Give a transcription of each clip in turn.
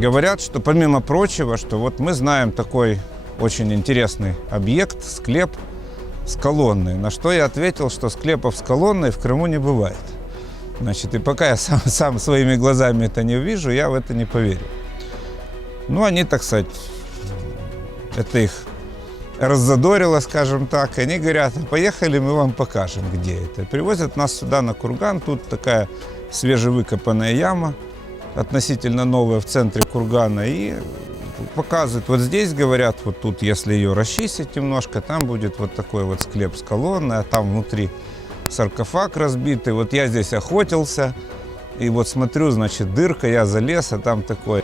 говорят, что помимо прочего, что вот мы знаем такой очень интересный объект, склеп с колонной. На что я ответил, что склепов с колонной в Крыму не бывает. Значит, и пока я сам своими глазами это не увижу, я в это не поверю. Ну, они, так сказать, это их раззадорило, скажем так. Они говорят, поехали, мы вам покажем, где это. Привозят нас сюда на курган. Тут такая свежевыкопанная яма, относительно новая в центре кургана. И показывают, вот здесь, говорят, вот тут, если ее расчистить немножко, там будет вот такой вот склеп с колонной, а там внутри саркофаг разбитый. Вот я здесь охотился, и вот смотрю, значит, дырка, я залез, а там такой.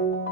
Thank you.